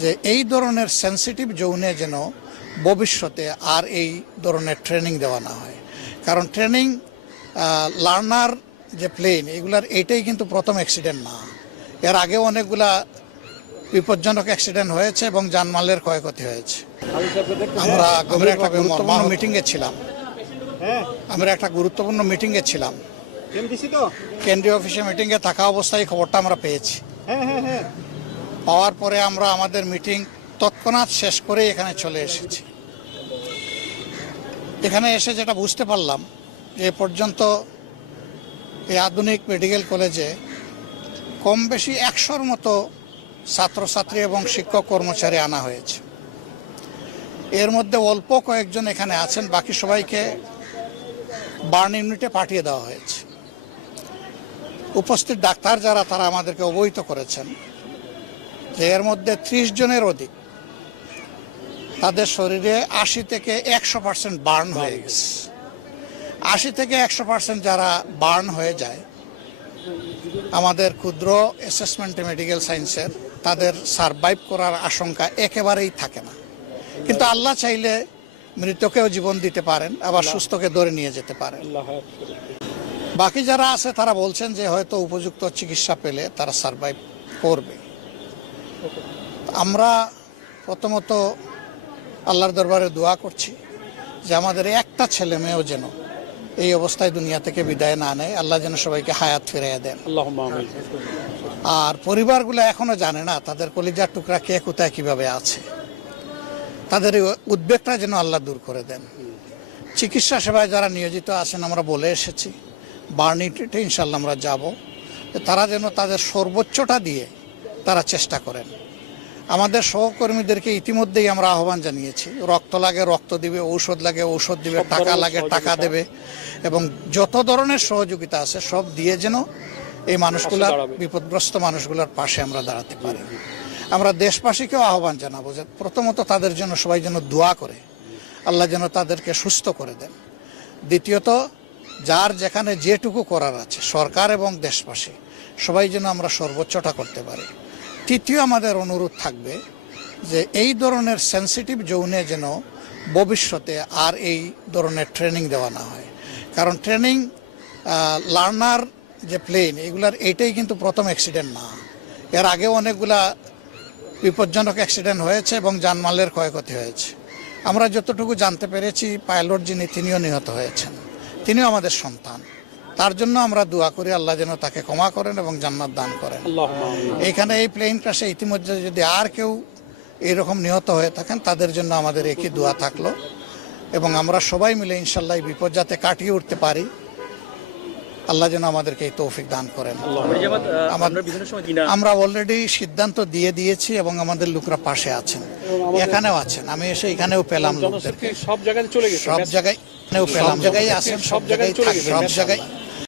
যে এই ধরনের সেন্সিটিভ জোনে যেন ভবিষ্যতে আর এই ধরনের ট্রেনিং দেওয়া না হয়। কারণ ট্রেনিং লার্নার যে প্লেন এগুলার এইটাই কিন্তু প্রথম অ্যাক্সিডেন্ট না, এর আগেও অনেকগুলা বিপজ্জনক অ্যাক্সিডেন্ট হয়েছে এবং জানমালের ক্ষয়ক্ষতি হয়েছে। আমরা একটা গুরুত্বপূর্ণ মিটিংয়ে ছিলাম কেন্দ্রীয় অফিসে মিটিংয়ে থাকা অবস্থায় খবরটা আমরা পেয়েছি। পাওয়ার পরে আমরা আমাদের মিটিং তৎক্ষণাৎ শেষ করে এখানে চলে এসেছি। এখানে এসে যেটা বুঝতে পারলাম যে এ পর্যন্ত এই আধুনিক মেডিকেল কলেজে কম বেশি 100-র মতো ছাত্রছাত্রী এবং শিক্ষক কর্মচারী আনা হয়েছে। এর মধ্যে অল্প কয়েকজন এখানে আছেন, বাকি সবাইকে বার্ন ইউনিটে পাঠিয়ে দেওয়া হয়েছে। উপস্থিত ডাক্তার যারা তারা আমাদেরকে অবহিত করেছেন যে এর মধ্যে 30 জনের অধিক তাদের শরীরে 80 থেকে 100% বার্ন হয়ে গেছে। 80 থেকে 100% যারা বার্ন হয়ে যায় আমাদের ক্ষুদ্র অ্যাসেসমেন্ট মেডিকেল সায়েন্সের তাদের সারভাইভ করার আশঙ্কা একেবারেই থাকে না। কিন্তু আল্লাহ চাইলে মৃতকেও জীবন দিতে পারেন, আবার সুস্থকে ধরে নিয়ে যেতে পারেন। বাকি যারা আছে তারা বলছেন যে হয়তো উপযুক্ত চিকিৎসা পেলে তারা সারভাইভ করবে। আমরা প্রথমত আল্লাহর দরবারে দোয়া করছি যে আমাদের একটা ছেলে মেয়েও যেন এই অবস্থায় দুনিয়া থেকে বিদায় না নেয়, আল্লাহ যেন সবাইকে হায়াত ফিরিয়ে দেন। আর পরিবারগুলো এখনো জানে না তাদের কলিজার টুকরা কে কোথায় কিভাবে আছে, তাদের উদ্বেগটা যেন আল্লাহ দূর করে দেন। চিকিৎসা সেবায় যারা নিয়োজিত আছেন আমরা বলে এসেছি বার্ন ইউনিটে ইনশাল্লাহ আমরা যাব, তারা যেন তাদের সর্বোচ্চটা দিয়ে তারা চেষ্টা করেন। আমাদের সহকর্মীদেরকে ইতিমধ্যেই আমরা আহ্বান জানিয়েছি, রক্ত লাগে রক্ত দিবে, ঔষধ লাগে ঔষধ দিবে, টাকা লাগে টাকা দেবে, এবং যত ধরনের সহযোগিতা আছে সব দিয়ে যেন এই মানুষগুলার বিপদগ্রস্ত মানুষগুলোর পাশে আমরা দাঁড়াতে পারি। আমরা দেশবাসীকেও আহ্বান জানাবো যে প্রথমত তাদের জন্য সবাই যেন দোয়া করে, আল্লাহ যেন তাদেরকে সুস্থ করে দেন। দ্বিতীয়ত যার যেখানে যেটুকু করার আছে সরকার এবং দেশবাসী সবাই যেন আমরা সর্বোচ্চটা করতে পারি। তৃতীয় আমাদের অনুরোধ থাকবে যে এই ধরনের সেন্সিটিভ জোনে যেন ভবিষ্যতে আর এই ধরনের ট্রেনিং দেওয়া না হয়। কারণ ট্রেনিং লার্নার যে প্লেন এগুলার এইটাই কিন্তু প্রথম অ্যাক্সিডেন্ট না, এর আগেও অনেকগুলা বিপজ্জনক অ্যাক্সিডেন্ট হয়েছে এবং জানমালের ক্ষয়ক্ষতি হয়েছে। আমরা যতটুকু জানতে পেরেছি পাইলট যিনি তিনিও নিহত হয়েছেন, তিনিও আমাদের সন্তান। তার জন্য আমরা দোয়া করি আল্লাহ যেন তাকে ক্ষমা করেন এবং জান্নাত দান করেন। এখানে এই প্লেন ক্রাশে ইতিমধ্যে যদি আর কেউ এরকম নিহত হয়ে থাকেন তাদের জন্য আমাদের একই দোয়া থাকলো, এবং আমরা সবাই মিলে ইনশাল্লাহ এই বিপদ যাতে কাটিয়ে উঠতে পারি আল্লাহ যেন আমাদেরকে এই তৌফিক দান করেন। আমরা অলরেডি সিদ্ধান্ত দিয়ে দিয়েছি এবং আমাদের লোকরা পাশে আছেন, এখানেও আছেন। আমি এসে এখানেও পেলাম লোকদেরকে, সব জায়গায় চলে গেছে, সব জায়গায় আছেন, সব জায়গায় থাকবেন, সব জায়গায়